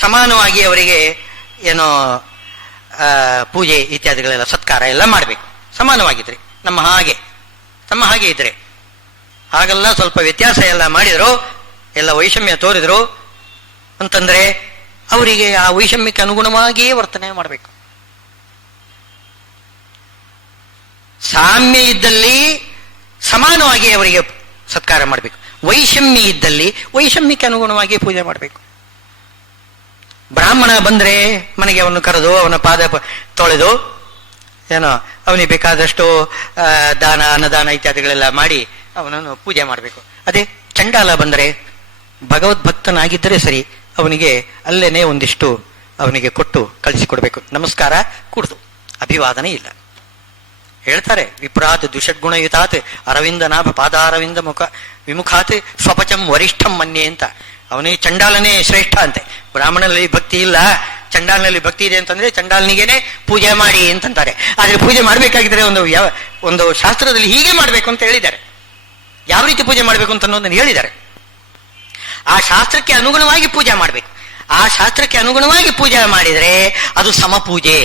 ಸಮಾನವಾಗಿ ಅವರಿಗೆ ಏನೋ ಪೂಜೆ ಇತ್ಯಾದಿಗಳೆಲ್ಲ ಸತ್ಕಾರ ಎಲ್ಲ ಮಾಡಬೇಕು. ಸಮಾನವಾಗಿದ್ರೆ ತಮ್ಮ ಹಾಗೆ ಇದ್ರೆ. ಹಾಗೆಲ್ಲ ಸ್ವಲ್ಪ ವ್ಯತ್ಯಾಸ ಎಲ್ಲ ಮಾಡಿದ್ರು, ಎಲ್ಲ ವೈಷಮ್ಯ ತೋರಿದ್ರು ಅಂತಂದ್ರೆ ಅವರಿಗೆ ಆ ವೈಷಮ್ಯಕ್ಕೆ ಅನುಗುಣವಾಗಿಯೇ ವರ್ತನೆ ಮಾಡಬೇಕು. ಸಾಮ್ಯ ಇದ್ದಲ್ಲಿ ಸಮಾನವಾಗಿ ಅವರಿಗೆ ಸತ್ಕಾರ ಮಾಡಬೇಕು. ವೈಷಮ್ಯ ಇದ್ದಲ್ಲಿ ವೈಷಮ್ಯಕ್ಕೆ ಅನುಗುಣವಾಗಿ ಪೂಜೆ ಮಾಡಬೇಕು. ಬ್ರಾಹ್ಮಣ ಬಂದ್ರೆ ಮನೆಗೆ ಅವನು ಕರೆದು ಅವನ ಪಾದ ತೊಳೆದು ಏನೋ ಅವನಿಗೆ ಬೇಕಾದಷ್ಟು ದಾನ ಅನ್ನದಾನ ಇತ್ಯಾದಿಗಳೆಲ್ಲ ಮಾಡಿ ಅವನನ್ನು ಪೂಜೆ ಮಾಡಬೇಕು. ಅದೇ ಚಂಡಾಲ ಬಂದರೆ ಭಗವದ್ಭಕ್ತನಾಗಿದ್ದರೆ ಸರಿ, ಅವನಿಗೆ ಅಲ್ಲೇನೆ ಒಂದಿಷ್ಟು ಅವನಿಗೆ ಕೊಟ್ಟು ಕಳಿಸಿಕೊಡ್ಬೇಕು. ನಮಸ್ಕಾರ ಕೂಡ್ದು, ಅಭಿವಾದನೆ ಇಲ್ಲ. ಹೇಳ್ತಾರೆ, ವಿಪ್ರಾತ್ ದುಷಡ್ಗುಣಯುತಾತ್ ಅರವಿಂದ ನಾಭ ಪಾದಾರವಿಂದ ವಿಮುಖಾತ್ ಸ್ವಪಚಂ ವರಿಷ್ಠಂ ಮನ್ಯೆ ಅಂತ. ಅವನಿಗೆ ಚಂಡಾಲನೇ ಶ್ರೇಷ್ಠ ಅಂತೆ. ಬ್ರಾಹ್ಮಣನಲ್ಲಿ ಭಕ್ತಿ ಇಲ್ಲ, ಚಂಡಾಲನಲ್ಲಿ ಭಕ್ತಿ ಇದೆ ಅಂತಂದ್ರೆ ಚಂಡಾಲನಿಗೇನೆ ಪೂಜೆ ಮಾಡಿ ಅಂತಂತಾರೆ. ಆದ್ರೆ ಪೂಜೆ ಮಾಡ್ಬೇಕಾಗಿದ್ರೆ ಒಂದು ಶಾಸ್ತ್ರದಲ್ಲಿ ಹೀಗೆ ಮಾಡ್ಬೇಕು ಅಂತ ಹೇಳಿದ್ದಾರೆ. ಯಾವ ರೀತಿ ಪೂಜೆ ಮಾಡ್ಬೇಕು ಅಂತ ಅನ್ನೋದನ್ನು ಹೇಳಿದ್ದಾರೆ. ಆ ಶಾಸ್ತ್ರಕ್ಕೆ ಅನುಗುಣವಾಗಿ ಪೂಜೆ ಮಾಡಬೇಕು. ಆ ಶಾಸ್ತ್ರಕ್ಕೆ ಅನುಗುಣವಾಗಿ ಪೂಜೆ ಮಾಡಿದರೆ ಅದು ಸಮಪೂಜೆ.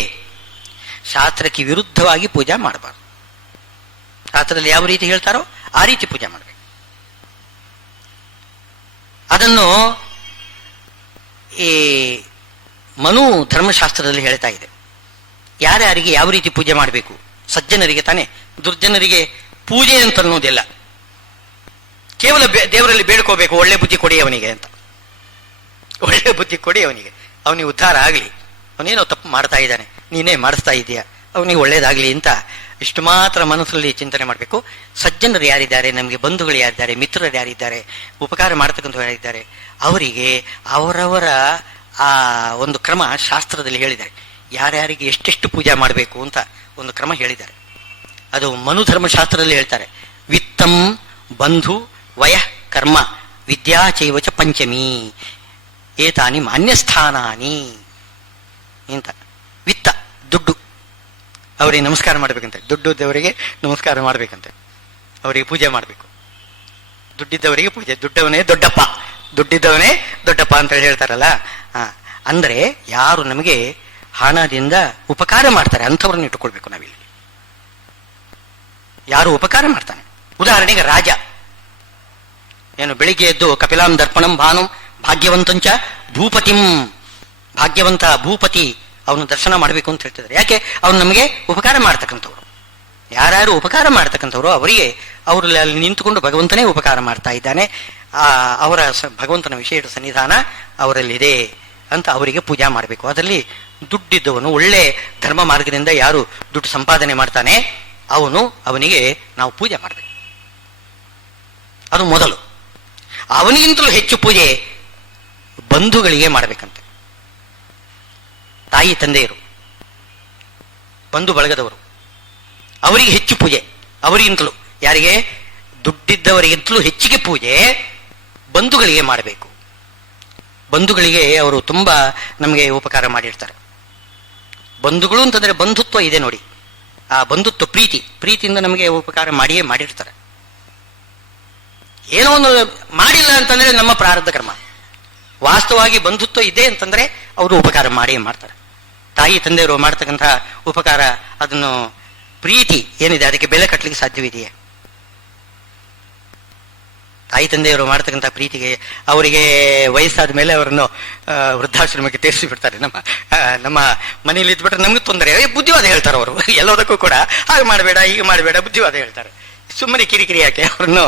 ಶಾಸ್ತ್ರಕ್ಕೆ ವಿರುದ್ಧವಾಗಿ ಪೂಜೆ ಮಾಡಬಾರ್ದು. ಶಾಸ್ತ್ರದಲ್ಲಿ ಯಾವ ರೀತಿ ಹೇಳ್ತಾರೋ ಆ ರೀತಿ ಪೂಜೆ ಮಾಡಬೇಕು. ಅದನ್ನು ಈ ಮನು ಧರ್ಮಶಾಸ್ತ್ರದಲ್ಲಿ ಹೇಳ್ತಾ ಇದೆ. ಯಾರ್ಯಾರಿಗೆ ಯಾವ ರೀತಿ ಪೂಜೆ ಮಾಡಬೇಕು. ಸಜ್ಜನರಿಗೆ ತಾನೆ, ದುರ್ಜನರಿಗೆ ಪೂಜೆ ಅಂತ ಅನ್ನೋದಿಲ್ಲ. ಕೇವಲ ದೇವರಲ್ಲಿ ಬೇಡ್ಕೋಬೇಕು, ಒಳ್ಳೆ ಬುದ್ಧಿ ಕೊಡಿ ಅವನಿಗೆ ಅಂತ. ಒಳ್ಳೆ ಬುದ್ಧಿ ಕೊಡಿ ಅವನಿಗೆ, ಅವನಿಗೆ ಉದ್ಧಾರ ಆಗಲಿ, ಅವನೇನೋ ತಪ್ಪು ಮಾಡ್ತಾ ಇದ್ದಾನೆ, ನೀನೇ ಮಾಡಿಸ್ತಾ ಇದೆಯಾ, ಅವನಿಗೆ ಒಳ್ಳೇದಾಗ್ಲಿ ಅಂತ ಇಷ್ಟು ಮಾತ್ರ ಮನಸ್ಸಲ್ಲಿ ಚಿಂತನೆ ಮಾಡಬೇಕು. ಸಜ್ಜನರು ಯಾರಿದ್ದಾರೆ, ನಮಗೆ ಬಂಧುಗಳು ಯಾರಿದ್ದಾರೆ, ಮಿತ್ರರು ಯಾರಿದ್ದಾರೆ, ಉಪಕಾರ ಮಾಡ್ತಕ್ಕಂಥವ್ರು ಯಾರಿದ್ದಾರೆ, ಅವರಿಗೆ ಅವರವರ ಆ ಒಂದು ಕ್ರಮ ಶಾಸ್ತ್ರದಲ್ಲಿ ಹೇಳಿದ್ದಾರೆ. ಯಾರ್ಯಾರಿಗೆ ಎಷ್ಟೆಷ್ಟು ಪೂಜೆ ಮಾಡಬೇಕು ಅಂತ ಒಂದು ಕ್ರಮ ಹೇಳಿದ್ದಾರೆ. ಅದು ಮನು ಧರ್ಮಶಾಸ್ತ್ರದಲ್ಲಿ ಹೇಳ್ತಾರೆ. ವಿತ್ತಂ ಬಂಧು ವಯಃ ಕರ್ಮ ವಿದ್ಯಾ ಚೈವಚ ಪಂಚಮಿ ಏತಾನಿ ಮಾನ್ಯಸ್ಥಾನಾನಿ ಅಂತ. ವಿತ್ತ ದುಡ್ಡು, ಅವರಿಗೆ ನಮಸ್ಕಾರ ಮಾಡ್ಬೇಕಂತೆ. ದುಡ್ಡು ದೇವರಿಗೆ ನಮಸ್ಕಾರ ಮಾಡ್ಬೇಕಂತೆ, ಅವರಿಗೆ ಪೂಜೆ ಮಾಡಬೇಕು. ದುಡ್ಡಿದ್ದವರಿಗೆ ಪೂಜೆ, ದುಡ್ಡವನೇ ದೊಡ್ಡಪ್ಪ, ದುಡ್ಡಿದ್ದವನೇ ದೊಡ್ಡಪ್ಪ ಅಂತ ಹೇಳಿ ಹೇಳ್ತಾರಲ್ಲ. ಅಂದ್ರೆ ಯಾರು ನಮಗೆ ಹಣದಿಂದ ಉಪಕಾರ ಮಾಡ್ತಾರೆ ಅಂಥವ್ರನ್ನ ಇಟ್ಟುಕೊಳ್ಬೇಕು ನಾವಿಲ್ಲಿ. ಯಾರು ಉಪಕಾರ ಮಾಡ್ತಾನೆ, ಉದಾಹರಣೆಗೆ ರಾಜ ಏನು ಬೆಳಿಗ್ಗೆ ಎದ್ದು ಕಪಿಲಾಂ ದರ್ಪಣಂ ಭಾನುಂ ಭಾಗ್ಯವಂತಂಚ ಭೂಪತಿಂ, ಭಾಗ್ಯವಂತ ಭೂಪತಿ ಅವನು ದರ್ಶನ ಮಾಡಬೇಕು ಅಂತ ಹೇಳ್ತಿದ್ದಾರೆ. ಯಾಕೆ? ಅವನು ನಮಗೆ ಉಪಕಾರ ಮಾಡ್ತಕ್ಕಂಥವ್ರು. ಯಾರ್ಯಾರು ಉಪಕಾರ ಮಾಡ್ತಕ್ಕಂಥವ್ರು ಅವರಿಗೆ ಅವರಲ್ಲಿ ಅಲ್ಲಿ ನಿಂತುಕೊಂಡು ಭಗವಂತನೇ ಉಪಕಾರ ಮಾಡ್ತಾ ಇದ್ದಾನೆ, ಅವರ ಭಗವಂತನ ವಿಶೇಷ ಸನ್ನಿಧಾನ ಅವರಲ್ಲಿದೆ ಅಂತ ಅವರಿಗೆ ಪೂಜಾ ಮಾಡಬೇಕು. ಅದರಲ್ಲಿ ದುಡ್ಡಿದ್ದವನು ಒಳ್ಳೆ ಧರ್ಮ ಮಾರ್ಗದಿಂದ ಯಾರು ದುಡ್ಡು ಸಂಪಾದನೆ ಮಾಡ್ತಾನೆ ಅವನಿಗೆ ನಾವು ಪೂಜೆ ಮಾಡಬೇಕು. ಅದು ಮೊದಲು. ಅವನಿಗಿಂತಲೂ ಹೆಚ್ಚು ಪೂಜೆ ಬಂಧುಗಳಿಗೆ ಮಾಡಬೇಕಂತೆ. ತಾಯಿ ತಂದೆಯರು, ಬಂಧು ಬಳಗದವರು, ಅವರಿಗೆ ಹೆಚ್ಚು ಪೂಜೆ. ಅವರಿಗಿಂತಲೂ, ಯಾರಿಗೆ? ದುಡ್ಡಿದ್ದವರಿಗಿಂತಲೂ ಹೆಚ್ಚಿಗೆ ಪೂಜೆ ಬಂಧುಗಳಿಗೆ ಮಾಡಬೇಕು. ಬಂಧುಗಳಿಗೆ ಅವರು ತುಂಬಾ ನಮಗೆ ಉಪಕಾರ ಮಾಡಿರ್ತಾರೆ. ಬಂಧುಗಳು ಅಂತಂದ್ರೆ ಬಂಧುತ್ವ ಇದೆ ನೋಡಿ, ಆ ಬಂಧುತ್ವ ಪ್ರೀತಿಯಿಂದ ನಮಗೆ ಉಪಕಾರ ಮಾಡಿಯೇ ಮಾಡಿರ್ತಾರೆ. ಏನೋ ಒಂದು ಮಾಡಿಲ್ಲ ಅಂತಂದ್ರೆ ನಮ್ಮ ಪ್ರಾರಬ್ಧ ಕರ್ಮ. ವಾಸ್ತವವಾಗಿ ಬಂಧುತ್ವ ಇದೆ ಅಂತಂದ್ರೆ ಅವರು ಉಪಕಾರ ಮಾಡಿಯೇ ಮಾಡ್ತಾರೆ. ತಾಯಿ ತಂದೆಯವರು ಮಾಡ್ತಕ್ಕಂತಹ ಉಪಕಾರ, ಅದನ್ನು ಪ್ರೀತಿ ಏನಿದೆ ಅದಕ್ಕೆ ಬೆಲೆ ಕಟ್ಟಲಿಕ್ಕೆ ಸಾಧ್ಯವಿದೆಯೇ? ತಾಯಿ ತಂದೆಯವರು ಮಾಡ್ತಕ್ಕಂಥ ಪ್ರೀತಿಗೆ ಅವರಿಗೆ ವಯಸ್ಸಾದ ಮೇಲೆ ಅವರನ್ನು ವೃದ್ಧಾಶ್ರಮಕ್ಕೆ ತೀರಿಸಿ ಬಿಡ್ತಾರೆ. ನಮ್ಮ ಮನೆಯಲ್ಲಿ ಇದ್ಬಿಟ್ರೆ ನಮ್ಗೆ ತೊಂದರೆ, ಬುದ್ಧಿವಾದ ಹೇಳ್ತಾರೆ ಅವರು. ಎಲ್ಲದಕ್ಕೂ ಕೂಡ ಹಾಗೆ ಮಾಡಬೇಡ ಹೀಗೆ ಮಾಡಬೇಡ ಬುದ್ಧಿವಾದ ಹೇಳ್ತಾರೆ. ಸುಮ್ಮನೆ ಕಿರಿಕಿರಿ ಯಾಕೆ ಅವರನ್ನು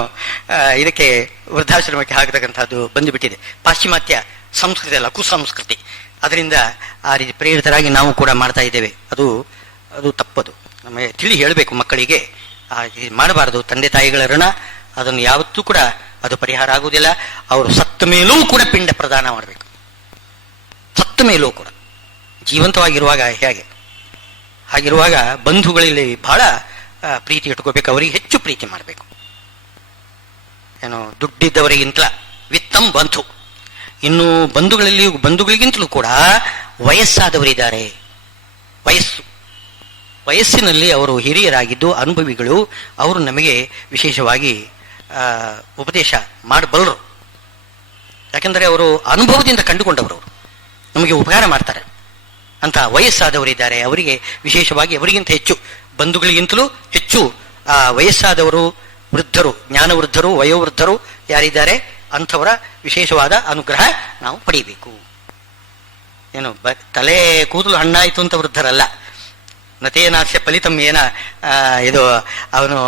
ಇದಕ್ಕೆ ವೃದ್ಧಾಶ್ರಮಕ್ಕೆ ಹಾಕತಕ್ಕಂಥದ್ದು ಬಂದುಬಿಟ್ಟಿದೆ. ಪಾಶ್ಚಿಮಾತ್ಯ ಸಂಸ್ಕೃತಿ ಅಲ್ಲ, ಕುಸಂಸ್ಕೃತಿ. ಅದರಿಂದ ಆ ರೀತಿ ಪ್ರೇರಿತರಾಗಿ ನಾವು ಕೂಡ ಮಾಡ್ತಾ ಇದ್ದೇವೆ. ಅದು ತಪ್ಪದು. ನಮಗೆ ತಿಳಿ ಹೇಳಬೇಕು ಮಕ್ಕಳಿಗೆ, ಮಾಡಬಾರದು. ತಂದೆ ತಾಯಿಗಳ ಋಣ ಅದನ್ನು ಯಾವತ್ತೂ ಕೂಡ ಅದು ಪರಿಹಾರ ಆಗುವುದಿಲ್ಲ. ಅವರು ಸತ್ತ ಮೇಲೂ ಕೂಡ ಪಿಂಡ ಪ್ರದಾನ ಮಾಡಬೇಕು. ಸತ್ತ ಮೇಲೂ ಕೂಡ, ಜೀವಂತವಾಗಿರುವಾಗ ಹೇಗೆ ಹಾಗಿರುವಾಗ ಬಂಧುಗಳಲ್ಲಿ ಬಹಳ ಪ್ರೀತಿ ಇಟ್ಕೋಬೇಕು. ಅವರಿಗೆ ಹೆಚ್ಚು ಪ್ರೀತಿ ಮಾಡಬೇಕು. ಏನು ದುಡ್ಡಿದ್ದವರಿಗಿಂತಲ ವಿತ್ತಂ ಬಂಧು. ಇನ್ನು ಬಂಧುಗಳಿಗಿಂತಲೂ ಕೂಡ ವಯಸ್ಸಾದವರಿದ್ದಾರೆ. ವಯಸ್ಸಿನಲ್ಲಿ ಅವರು ಹಿರಿಯರಾಗಿದ್ದು ಅನುಭವಿಗಳು, ಅವರು ನಮಗೆ ವಿಶೇಷವಾಗಿ ಉಪದೇಶ ಮಾಡಬಲ್ಲರು. ಯಾಕೆಂದರೆ ಅವರು ಅನುಭವದಿಂದ ಕಂಡುಕೊಂಡವರು, ನಮಗೆ ಉಪಕಾರ ಮಾಡ್ತಾರೆ ಅಂತ ವಯಸ್ಸಾದವರಿದ್ದಾರೆ. ಅವರಿಗೆ ವಿಶೇಷವಾಗಿ ಅವರಿಗಿಂತ ಹೆಚ್ಚು, ಬಂಧುಗಳಿಗಿಂತಲೂ ಹೆಚ್ಚು ವಯಸ್ಸಾದವರು, ವೃದ್ಧರು, ಜ್ಞಾನವೃದ್ಧರು, ವಯೋವೃದ್ಧರು ಯಾರಿದ್ದಾರೆ ಅಂಥವರ ವಿಶೇಷವಾದ ಅನುಗ್ರಹ ನಾವು ಪಡೆಯಬೇಕು. ಏನು ತಲೆ ಕೂದಲು ಹಣ್ಣಾಯಿತು ಅಂತ ವೃದ್ಧರಲ್ಲ. ನತೇನಾಸ್ಯ ಫಲಿತಂ ಏನ ಇದು ಅವನು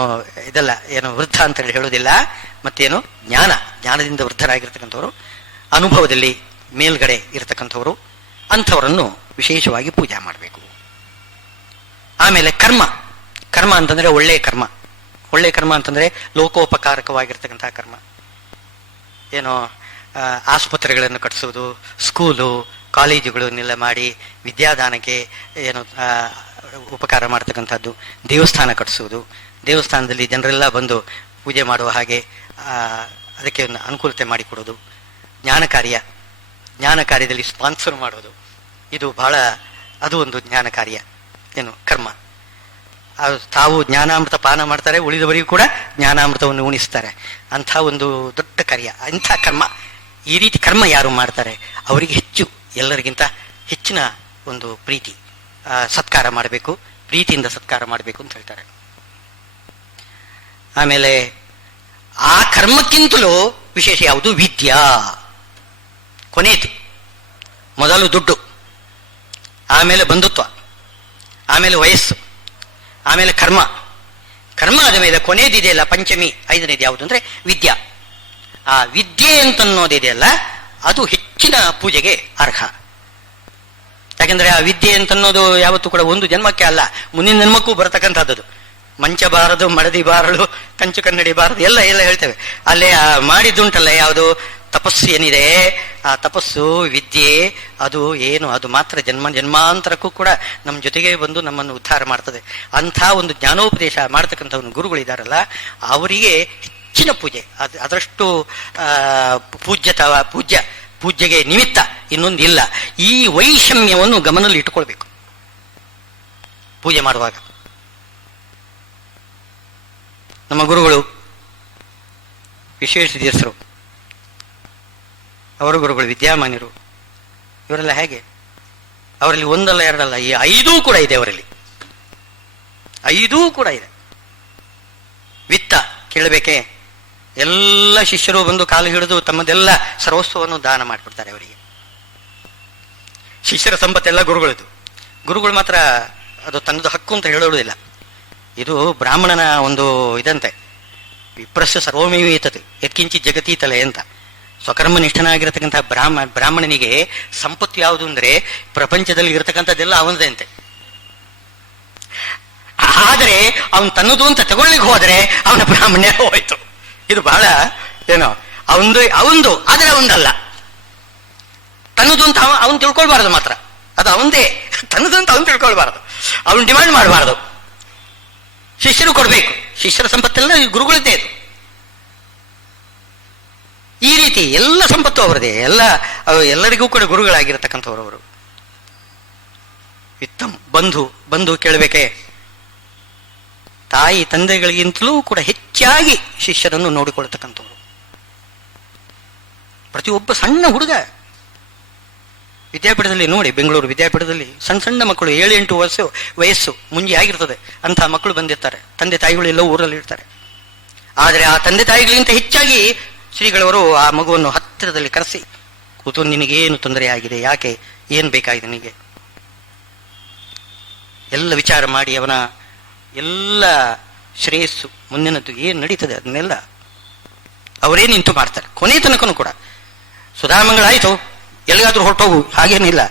ಇದಲ್ಲ, ಏನು ವೃದ್ಧ ಅಂತೇಳಿ ಹೇಳೋದಿಲ್ಲ. ಮತ್ತೇನು ಜ್ಞಾನದಿಂದ ವೃದ್ಧರಾಗಿರ್ತಕ್ಕಂಥವ್ರು, ಅನುಭವದಲ್ಲಿ ಮೇಲ್ಗಡೆ ಇರತಕ್ಕಂಥವ್ರು, ಅಂಥವರನ್ನು ವಿಶೇಷವಾಗಿ ಪೂಜೆ ಮಾಡಬೇಕು. ಆಮೇಲೆ ಕರ್ಮ ಅಂತಂದ್ರೆ ಒಳ್ಳೆಯ ಕರ್ಮ ಅಂತಂದ್ರೆ ಲೋಕೋಪಕಾರಕವಾಗಿರ್ತಕ್ಕಂಥ ಕರ್ಮ. ಏನೋ ಆಸ್ಪತ್ರೆಗಳನ್ನು ಕಟ್ಟಿಸೋದು, ಸ್ಕೂಲು ಕಾಲೇಜುಗಳನ್ನೆಲ್ಲ ಮಾಡಿ ವಿದ್ಯಾದಾನಕ್ಕೆ ಏನು ಉಪಕಾರ ಮಾಡ್ತಕ್ಕಂಥದ್ದು, ದೇವಸ್ಥಾನ ಕಟ್ಟಿಸುವುದು, ದೇವಸ್ಥಾನದಲ್ಲಿ ಜನರೆಲ್ಲ ಬಂದು ಪೂಜೆ ಮಾಡುವ ಹಾಗೆ ಅದಕ್ಕೆ ಒಂದು ಅನುಕೂಲತೆ ಮಾಡಿಕೊಡೋದು, ಜ್ಞಾನ ಕಾರ್ಯದಲ್ಲಿ ಸ್ಪಾನ್ಸರ್ ಮಾಡೋದು, ಇದು ಬಹಳ ಅದು ಒಂದು ಜ್ಞಾನ ಕಾರ್ಯ. ಏನು ಕರ್ಮ. ತಾವು ಜ್ಞಾನಾಮೃತ ಪಾನ ಮಾಡ್ತಾರೆ, ಉಳಿದವರಿಗೂ ಕೂಡ ಜ್ಞಾನಾಮೃತವನ್ನು ಉಣಿಸ್ತಾರೆ. ಅಂಥ ಒಂದು ದೊಡ್ಡ ಕಾರ್ಯ, ಅಂಥ ಕರ್ಮ. ಈ ರೀತಿ ಕರ್ಮ ಯಾರು ಮಾಡ್ತಾರೆ ಅವರಿಗೆ ಎಲ್ಲರಿಗಿಂತ ಹೆಚ್ಚಿನ ಒಂದು ಪ್ರೀತಿ, ಸತ್ಕಾರ ಮಾಡಬೇಕು, ಪ್ರೀತಿಯಿಂದ ಸತ್ಕಾರ ಮಾಡಬೇಕು ಅಂತ ಹೇಳ್ತಾರೆ. ಆಮೇಲೆ ಆ ಕರ್ಮಕ್ಕಿಂತಲೂ ವಿಶೇಷ ಯಾವುದು? ವಿದ್ಯಾ. ಕೊನೆಯದು ಮೊದಲು ದುಡ್ಡು, ಆಮೇಲೆ ಬಂಧುತ್ವ, ಆಮೇಲೆ ವಯಸ್ಸು, ಆಮೇಲೆ ಕರ್ಮ ಆದ ಮೇಲೆ ಕೊನೆಯದಿದೆಯಲ್ಲ ಪಂಚಮಿ, ಐದನೇದು ಯಾವುದು ಅಂದ್ರೆ ವಿದ್ಯಾ. ಆ ವಿದ್ಯೆ ಅಂತನ್ನೋದಿದೆಯಲ್ಲ ಅದು ಹೆಚ್ಚಿನ ಪೂಜೆಗೆ ಅರ್ಹ. ಯಾಕೆಂದ್ರೆ ಆ ವಿದ್ಯೆ ಅಂತನ್ನೋದು ಯಾವತ್ತೂ ಕೂಡ ಒಂದು ಜನ್ಮಕ್ಕೆ ಅಲ್ಲ, ಮುಂದಿನ ಜನ್ಮಕ್ಕೂ ಬರತಕ್ಕಂಥದ್ದು. ಮಂಚ ಬಾರದು, ಮಡದಿ ಬಾರಳು, ಕಂಚು ಕನ್ನಡಿ ಬಾರದು ಎಲ್ಲ ಹೇಳ್ತೇವೆ. ಅಲ್ಲೇ ಮಾಡಿದ್ದುಂಟಲ್ಲ ಯಾವುದು ತಪಸ್ಸು ಏನಿದೆ, ಆ ತಪಸ್ಸು ವಿದ್ಯೆ ಅದು ಮಾತ್ರ ಜನ್ಮಾಂತರಕ್ಕೂ ಕೂಡ ನಮ್ಮ ಜೊತೆಗೆ ಬಂದು ನಮ್ಮನ್ನು ಉದ್ಧಾರ ಮಾಡ್ತದೆ. ಅಂಥ ಒಂದು ಜ್ಞಾನೋಪದೇಶ ಮಾಡ್ತಕ್ಕಂಥವ್ರು ಗುರುಗಳಿದ್ದಾರಲ್ಲ ಅವರಿಗೆ ಹೆಚ್ಚಿನ ಪೂಜೆ, ಅದರಷ್ಟು ಪೂಜ್ಯಗೆ ನಿಮಿತ್ತ ಇನ್ನೊಂದಿಲ್ಲ. ಈ ವೈಷಮ್ಯವನ್ನು ಗಮನದಲ್ಲಿ ಇಟ್ಟುಕೊಳ್ಬೇಕು ಪೂಜೆ ಮಾಡುವಾಗ. ನಮ್ಮ ಗುರುಗಳು ವಿಶೇಷ ದೇಶರು, ಅವರ ಗುರುಗಳು ವಿದ್ಯಾಮಾನ್ಯರು, ಇವರೆಲ್ಲ ಹೇಗೆ? ಅವರಲ್ಲಿ ಒಂದಲ್ಲ ಎರಡಲ್ಲ, ಈ 5 ಕೂಡ ಇದೆ ಅವರಲ್ಲಿ, 5 ಕೂಡ ಇದೆ. ವಿತ್ತ ಕೇಳಬೇಕೆ? ಎಲ್ಲ ಶಿಷ್ಯರು ಬಂದು ಕಾಲು ಹಿಡಿದು ತಮ್ಮದೆಲ್ಲ ಸರ್ವಸ್ವವನ್ನು ದಾನ ಮಾಡಿಬಿಡ್ತಾರೆ ಅವರಿಗೆ. ಶಿಷ್ಯರ ಸಂಪತ್ತೆಲ್ಲ ಗುರುಗಳದು. ಗುರುಗಳು ಮಾತ್ರ ಅದು ತನ್ನದು ಹಕ್ಕು ಅಂತ ಹೇಳೋದಿಲ್ಲ. ಇದು ಬ್ರಾಹ್ಮಣನ ಒಂದು ಇದಂತೆ, ವಿಪ್ರಸ್ಯ ಸರ್ವಮೇವೇತದು ಯತ್ಕಿಂಚಿ ಜಗತೀತಲೆ ಅಂತ. ಸ್ವಕರ್ಮನಿಷ್ಠನಾಗಿರತಕ್ಕಂಥ ಬ್ರಾಹ್ಮಣನಿಗೆ ಸಂಪತ್ತು ಯಾವುದು ಅಂದ್ರೆ ಪ್ರಪಂಚದಲ್ಲಿ ಇರತಕ್ಕಂಥದ್ದೆಲ್ಲ ಅವನದೇ ಅಂತೆ. ಆದರೆ ಅವನು ತನ್ನದು ಅಂತ ತಗೊಳ್ಳಿಕ್ಕೆ ಹೋದರೆ ಅವನ ಬ್ರಾಹ್ಮಣ್ಯ ಹೋಯ್ತು. ಇದು ಬಹಳ ಅವಂದು ಆದರೆ ಅವಂದಲ್ಲ. ತನ್ನದು ಅಂತ ಅವನು ತಿಳ್ಕೊಳ್ಬಾರದು, ಮಾತ್ರ ಅದು ಅವಂದೇ. ತನ್ನದು ಅಂತ ಅವನು ತಿಳ್ಕೊಳ್ಬಾರದು, ಅವನು ಡಿಮಾಂಡ್ ಮಾಡಬಾರದು. ಶಿಷ್ಯರು ಕೊಡಬೇಕು, ಶಿಷ್ಯರ ಸಂಪತ್ತೆಲ್ಲ ಗುರುಗಳದ್ದೇ ಇದು. ಈ ರೀತಿ ಎಲ್ಲ ಸಂಪತ್ತು ಅವರದೇ, ಎಲ್ಲರಿಗೂ ಕೂಡ ಗುರುಗಳಾಗಿರತಕ್ಕಂಥವ್ರವರು. ವಿತ್ತಮ್ ಬಂಧು ಕೇಳಬೇಕೆ? ತಾಯಿ ತಂದೆಗಳಿಗಿಂತಲೂ ಕೂಡ ಹೆಚ್ಚಾಗಿ ಶಿಷ್ಯರನ್ನು ನೋಡಿಕೊಳ್ತಕ್ಕಂಥವ್ರು. ಪ್ರತಿಯೊಬ್ಬ ಸಣ್ಣ ಹುಡುಗ ವಿದ್ಯಾಪೀಠದಲ್ಲಿ ನೋಡಿ, ಬೆಂಗಳೂರು ವಿದ್ಯಾಪೀಠದಲ್ಲಿ ಸಣ್ಣ ಮಕ್ಕಳು 7-8 ವಯಸ್ಸು ಮುಂಜಿ ಆಗಿರ್ತದೆ. ಅಂತಹ ಮಕ್ಕಳು ಬಂದಿರ್ತಾರೆ. ತಂದೆ ತಾಯಿಗಳು ಎಲ್ಲ ಊರಲ್ಲಿ ಇರ್ತಾರೆ. ಆದರೆ ಆ ತಂದೆ ತಾಯಿಗಳಿಗಿಂತ ಹೆಚ್ಚಾಗಿ ಶ್ರೀಗಳವರು ಆ ಮಗುವನ್ನು ಹತ್ತಿರದಲ್ಲಿ ಕರೆಸಿ ಕೂತು, ನಿನಗೇನು ತೊಂದರೆ ಆಗಿದೆ, ಯಾಕೆ, ಏನು ಬೇಕಾಗಿದೆ ನಿನಗೆ ಎಲ್ಲ ವಿಚಾರ ಮಾಡಿ ಅವನ ಎಲ್ಲ ಶ್ರೇಯಸ್ಸು ಮುಂದಿನದ್ದು ಏನು ನಡೀತದೆ ಅದನ್ನೆಲ್ಲ ಅವರೇ ನಿಂತು ಮಾಡ್ತಾರೆ ಕೊನೆ ತನಕನೂ ಕೂಡ. ಸುಧಾಮಂಗಳಾಯಿತು, ಎಲ್ಲಿಗಾದ್ರೂ ಹೊರಟೋಗು ಹಾಗೇನಿಲ್ಲ.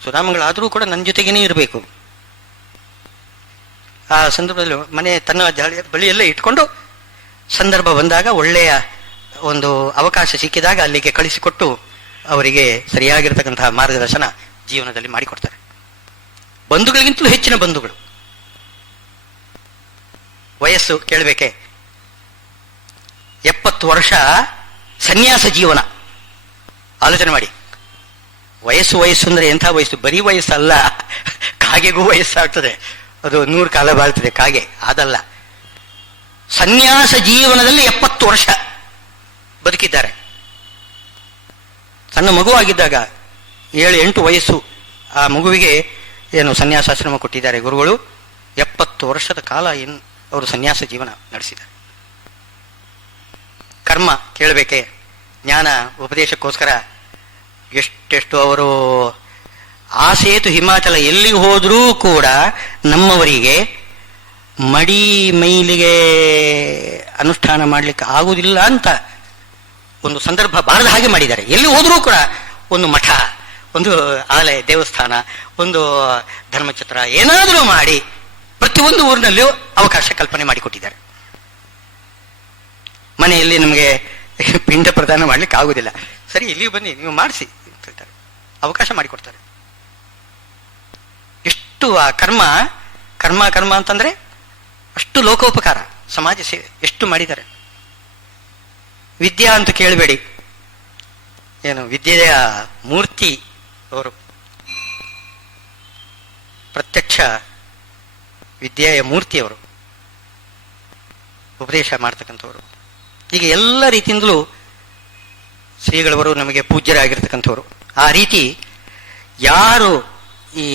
ಸುಧಾಮಂಗಳಾದರೂ ಕೂಡ ನನ್ನ ಜೊತೆಗೇನೇ ಇರಬೇಕು. ಆ ಸಂದರ್ಭದಲ್ಲಿ ಮನೆ ತನ್ನ ಬಳಿಯಲ್ಲೇ ಇಟ್ಕೊಂಡು ಸಂದರ್ಭ ಬಂದಾಗ, ಒಳ್ಳೆಯ ಒಂದು ಅವಕಾಶ ಸಿಕ್ಕಿದಾಗ ಅಲ್ಲಿಗೆ ಕಳಿಸಿಕೊಟ್ಟು ಅವರಿಗೆ ಸರಿಯಾಗಿರ್ತಕ್ಕಂತಹ ಮಾರ್ಗದರ್ಶನ ಜೀವನದಲ್ಲಿ ಮಾಡಿಕೊಡ್ತಾರೆ. ಬಂಧುಗಳಿಗಿಂತಲೂ ಹೆಚ್ಚಿನ ಬಂಧುಗಳು. ವಯಸ್ಸು ಕೇಳಬೇಕೆ? 70 ವರ್ಷ ಸನ್ಯಾಸ ಜೀವನ. ಆಲೋಚನೆ ಮಾಡಿ. ವಯಸ್ಸು ಅಂದ್ರೆ ಎಂಥ ವಯಸ್ಸು? ಬರೀ ವಯಸ್ಸಲ್ಲ, ಕಾಗೆಗೂ ವಯಸ್ಸಾಗ್ತದೆ. ಅದು 100 ಕಾಲ ಬಾಳ್ತದೆ ಕಾಗೆ, ಅದಲ್ಲ. ಸನ್ಯಾಸ ಜೀವನದಲ್ಲಿ 70 ವರ್ಷ ಬದುಕಿದ್ದಾರೆ. ಸಣ್ಣ ಮಗುವಾಗಿದ್ದಾಗ 7-8 ವಯಸ್ಸು ಆ ಮಗುವಿಗೆ ಏನು ಸನ್ಯಾಸಾಶ್ರಮ ಕೊಟ್ಟಿದ್ದಾರೆ ಗುರುಗಳು. 70 ವರ್ಷದ ಕಾಲ ಅವರು ಸನ್ಯಾಸ ಜೀವನ ನಡೆಸಿದ್ದಾರೆ. ಕರ್ಮ ಕೇಳಬೇಕೆ, ಜ್ಞಾನ ಉಪದೇಶಕ್ಕೋಸ್ಕರ ಎಷ್ಟೆಷ್ಟು ಅವರು ಆ ಸೇತು ಹಿಮಾಚಲ ಎಲ್ಲಿಗೆ ಹೋದರೂ ಕೂಡ ನಮ್ಮವರಿಗೆ ಮಡಿ ಮೈಲಿಗೆ ಅನುಷ್ಠಾನ ಮಾಡಲಿಕ್ಕೆ ಆಗುವುದಿಲ್ಲ ಅಂತ ಒಂದು ಸಂದರ್ಭ ಬಾರದ ಹಾಗೆ ಮಾಡಿದ್ದಾರೆ. ಎಲ್ಲಿ ಹೋದರೂ ಕೂಡ ಒಂದು ಮಠ, ಒಂದು ಆಲಯ, ದೇವಸ್ಥಾನ, ಒಂದು ಧರ್ಮಛತ್ರ ಏನಾದರೂ ಮಾಡಿ ಪ್ರತಿಯೊಂದು ಊರಿನಲ್ಲಿಯೂ ಅವಕಾಶ ಕಲ್ಪನೆ ಮಾಡಿಕೊಟ್ಟಿದ್ದಾರೆ. ಮನೆಯಲ್ಲಿ ನಮಗೆ ಪಿಂಡ ಪ್ರದಾನ ಮಾಡ್ಲಿಕ್ಕೆ ಆಗುದಿಲ್ಲ, ಸರಿ ಇಲ್ಲಿಯೂ ಬನ್ನಿ ನೀವು ಮಾಡಿಸಿ ಅಂತ ಹೇಳ್ತಾರೆ, ಅವಕಾಶ ಮಾಡಿಕೊಡ್ತಾರೆ. ಎಷ್ಟು ಆ ಕರ್ಮ ಕರ್ಮ ಕರ್ಮ ಅಂತಂದ್ರೆ ಅಷ್ಟು ಲೋಕೋಪಕಾರ, ಸಮಾಜ ಸೇವೆ ಎಷ್ಟು ಮಾಡಿದ್ದಾರೆ. ವಿದ್ಯಾ ಅಂತ ಕೇಳಬೇಡಿ, ಏನು ವಿದ್ಯೆಯ ಮೂರ್ತಿ ಅವರು, ಪ್ರತ್ಯಕ್ಷ ವಿದ್ಯೆಯ ಮೂರ್ತಿಯವರು, ಉಪದೇಶ ಮಾಡ್ತಕ್ಕಂಥವ್ರು. ಹೀಗೆ ಎಲ್ಲ ರೀತಿಯಿಂದಲೂ ಶ್ರೀಗಳವರು ನಮಗೆ ಪೂಜ್ಯರಾಗಿರ್ತಕ್ಕಂಥವ್ರು. ಆ ರೀತಿ ಯಾರು ಈ